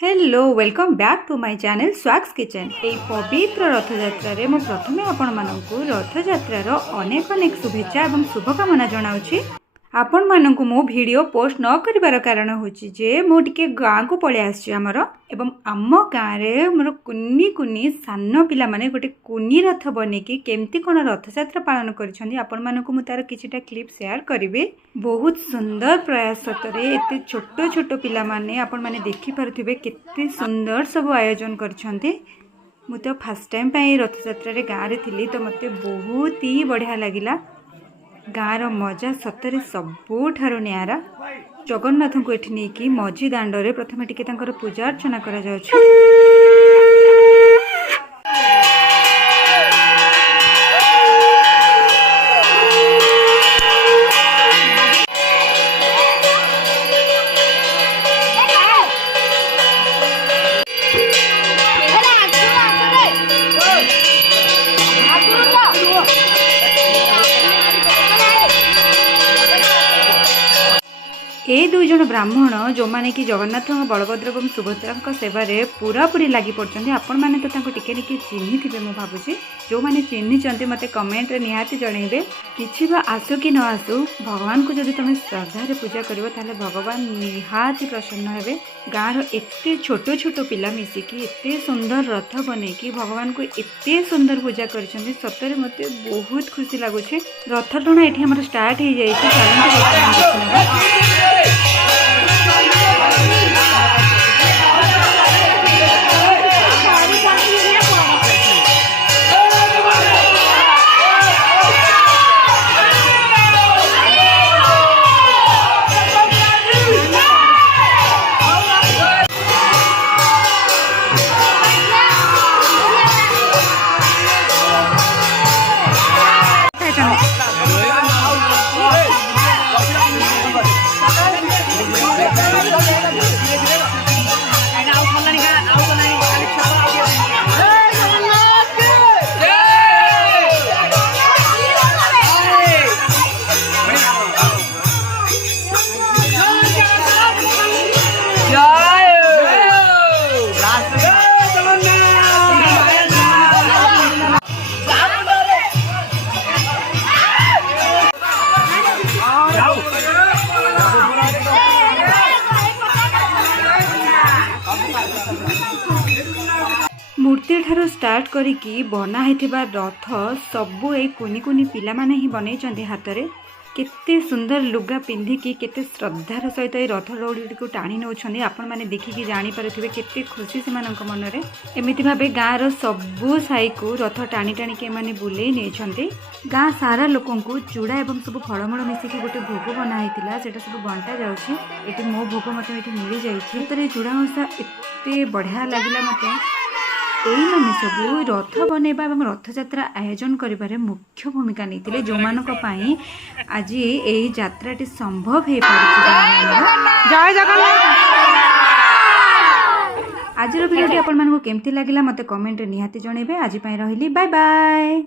Hello welcome back to my channel swag's kitchen. এই पवित्र रथयात्रा मु प्रथमे आपण मानकु रथयात्रार अनेक अनेक शुभेच्छा और शुभकामना जनाऊँगी। आपण मानकु मो वीडियो पोस्ट न करिवार कारण होची जे मो टिके गाँ को पळे आछि हमर एवं आम गाँ रे मोर कुन्नी कुन्नी सान पिला माने गोटे कुन्नी रथ बनेकी केमती कोन रथयात्रा पालन करिसंदी आपण मानकु मु तार किछिटा क्लिप शेयर करिवे। बहुत सुंदर प्रयास सतरे एते छोट छोट पिला माने आपण माने देखि पारुथिबे केते सुंदर सब आयोजन करछंती। मु तो फर्स्ट टाइम पई रथयात्रा रे गाँ रे थिली तो मते बहुत ही बढ़िया लागिला। गाँर मजा सतरे सबुठारु न्यारा। जगन्नाथ को एठी नेकी मझी दांडरे प्रथमे टिके तांकर पूजा अर्चना करा जाउछि। ए दुई जन ब्राह्मण जो माने कि जगन्नाथ बलभद्र और सुभद्रा सेवारे पूरा पूरी लगी पड़ते आपण मैंने तो टिके टिके चिन्ही थे। मुझे भावुँ जो मैंने चिन्ही मत कमेंट रे निहाती जनइबे। किसी आसु कि न आसु भगवान को जब तुम श्रद्धा पूजा कर भगवान निहाती प्रसन्न हे। गाँव एते छोट छोट पिला मिसिकी एते सुंदर रथ बनईकी भगवान को एते सुंदर पूजा कर सतरे मत बहुत खुशी लगुच। रथ टଣା ये आम स्टार्ट हो जाए। मूर्ति ठारू स्टार्ट करिकी बना हेथिबा रथ सबु ए कुनी कुनी पिला माने ही बनै चंदी हाथ रे। केते सुंदर लुगा पिंधिकी केते श्रद्धार सहित ए रथ दौड़ी को टाणी नौछंदी। आपण माने देखिकी जानी पारुथिबे केते खुशी सेमानक मन रे। एमिति भाबे गाँ रो सबु साई को रथ टाणी टाणी के माने बुलेई नेछंती। गाँ सारा लोकन को चूड़ा एवं सब फलमूल मिसिकी गोटे भोग बना हेतिला सेटा सब बंटा जाउछि। एटी मो भोग मते एटी मिली जाइछि। तरे चूड़ा हंसा एते बढ़िया लागिला मते। यही मैंने सब रथ बनवा और रथयात्रा आयोजन कर मुख्य भूमिका नहीं जो मानक आज यही यात्राटी संभव हो पार। आज वीडियो आपण मानक केमती लगिला मते कमेंट निहाती जनइबे। आज रही बाय बाय।